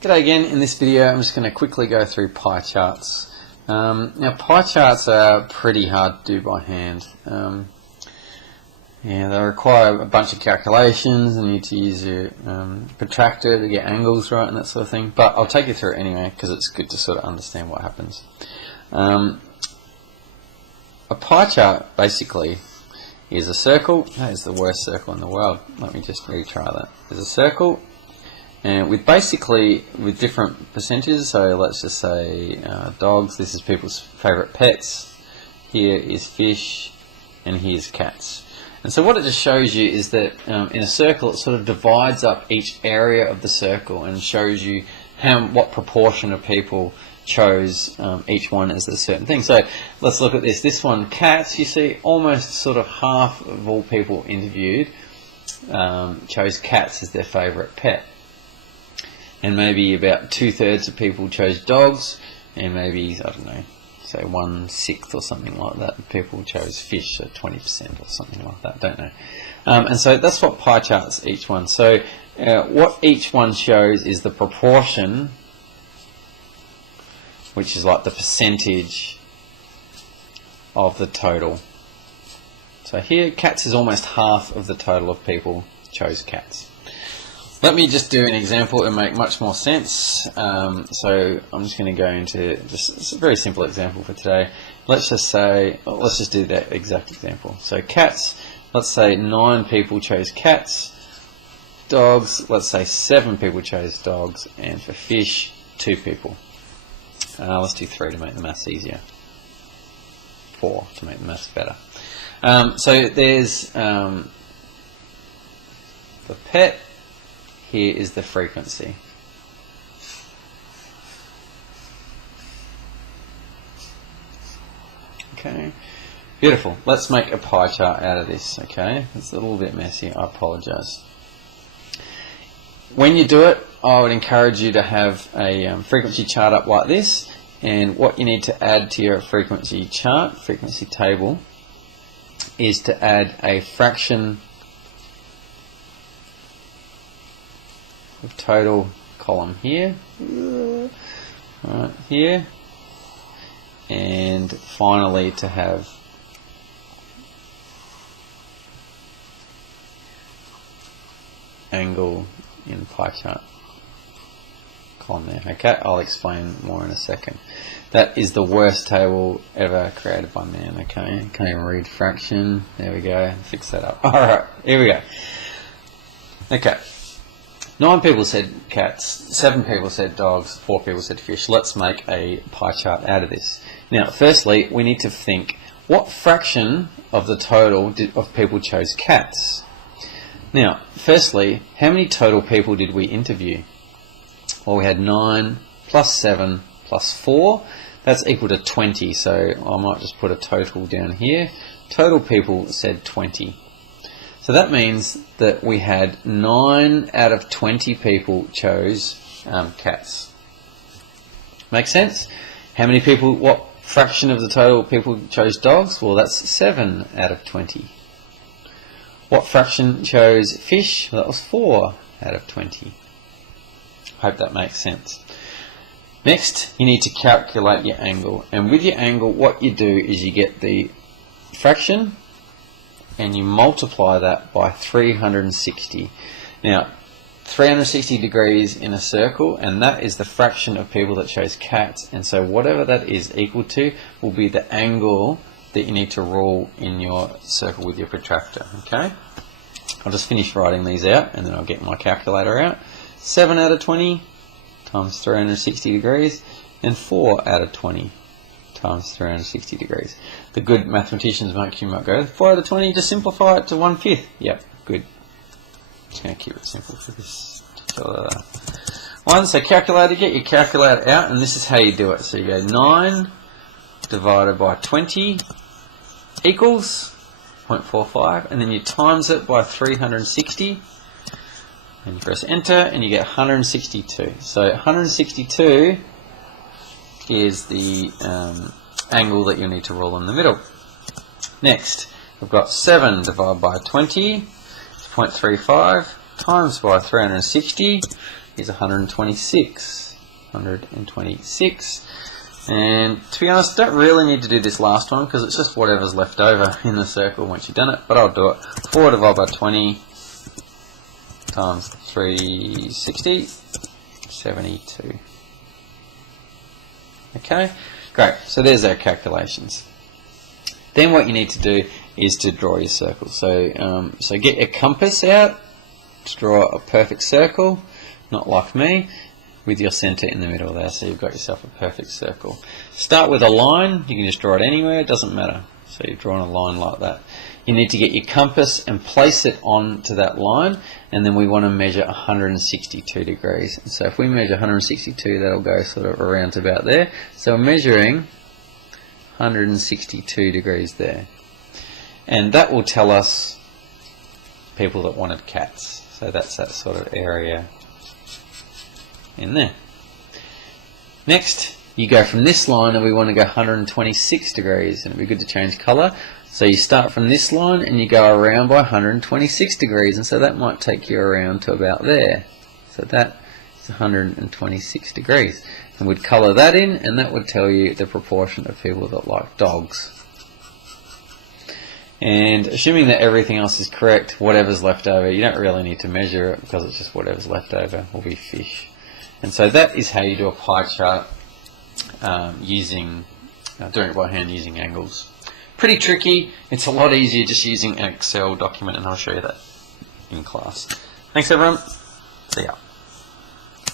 G'day again. In this video I'm just going to quickly go through pie charts. Now pie charts are pretty hard to do by hand. They require a bunch of calculations and you need to use your protractor to get angles right and that sort of thing, but I'll take you through it anyway because it's good to sort of understand what happens. A pie chart basically is a circle. That is the worst circle in the world. Let me just retry that. There's a circle and with different percentages. So let's just say dogs, this is people's favourite pets, here is fish, and here's cats. And so what it just shows you is that in a circle it sort of divides up each area of the circle and shows you what proportion of people chose each one as a certain thing. So let's look at this. This one, cats, you see almost sort of half of all people interviewed chose cats as their favourite pet. And maybe about 2/3 of people chose dogs, and maybe, I don't know, say 1/6 or something like that people chose fish, so 20% or something like that, don't know. And so that's what pie charts each one. So what each one shows is the proportion, which is like the percentage of the total. So here cats is almost half of the total of people chose cats. Let me just do an example and make much more sense. So I'm just going to go into just a very simple example for today. Let's just do that exact example. So cats, let's say 9 people chose cats. Dogs, let's say 7 people chose dogs. And for fish, 2 people. Let's do 3 to make the maths easier. 4 to make the maths better. So there's the pet. Here is the frequency. Okay, beautiful. Let's make a pie chart out of this. Okay, it's a little bit messy, I apologize. When you do it, I would encourage you to have a frequency chart up like this, and what you need to add to your frequency chart, frequency table, is to add a fraction of total column here, right here, and finally to have angle in pie chart column there. Okay, I'll explain more in a second. That is the worst table ever created by man. Okay, can't even read fraction. There we go, fix that up. Alright, here we go. Okay, 9 people said cats, 7 people said dogs, 4 people said fish. Let's make a pie chart out of this. Now, firstly, we need to think, what fraction of the total of people chose cats? Now, firstly, how many total people did we interview? Well, we had 9 plus 7 plus 4. That's equal to 20, so I might just put a total down here. Total people said 20. So that means that we had 9 out of 20 people chose cats. Make sense? How many people, what fraction of the total people chose dogs? Well, that's 7 out of 20. What fraction chose fish? Well, that was 4 out of 20. Hope that makes sense. Next, you need to calculate your angle. And with your angle, what you do is you get the fraction and you multiply that by 360. Now, 360 degrees in a circle, and that is the fraction of people that chose cats, and so whatever that is equal to will be the angle that you need to rule in your circle with your protractor. Okay, I'll just finish writing these out and then I'll get my calculator out. 7 out of 20 times 360 degrees, and 4 out of 20 times 360 degrees. The good mathematicians might go, 4 out of 20, just simplify it to 1/5. Yep, good. Just going to keep it simple for this one. So calculator, get your calculator out, and this is how you do it. So you go 9 divided by 20 equals 0.45, and then you times it by 360, and you press enter, and you get 162. So 162 is the angle that you'll need to rule in the middle. Next, we've got 7 divided by 20, it's 0.35, times by 360, is 126. 126. And to be honest, don't really need to do this last one because it's just whatever's left over in the circle once you've done it, but I'll do it. 4 divided by 20 times 360, 72. Okay, great. So there's our calculations. Then what you need to do is to draw your circle. So, so get your compass out to draw a perfect circle, not like me, with your centre in the middle there, so you've got yourself a perfect circle. Start with a line. You can just draw it anywhere, it doesn't matter. So you've drawn a line like that. You need to get your compass and place it onto that line, and then we want to measure 162 degrees. And so if we measure 162, that'll go sort of around to about there. So we're measuring 162 degrees there. And that will tell us people that wanted cats. So that's that sort of area in there. Next, you go from this line and we want to go 126 degrees, and it'd be good to change colour. So you start from this line and you go around by 126 degrees, and so that might take you around to about there. So that is 126 degrees. And we'd colour that in, and that would tell you the proportion of people that like dogs. And assuming that everything else is correct, whatever's left over, you don't really need to measure it because it's just whatever's left over will be fish. And so that is how you do a pie chart doing it by hand using angles. Pretty tricky. It's a lot easier just using an Excel document, and I'll show you that in class. Thanks everyone. See ya.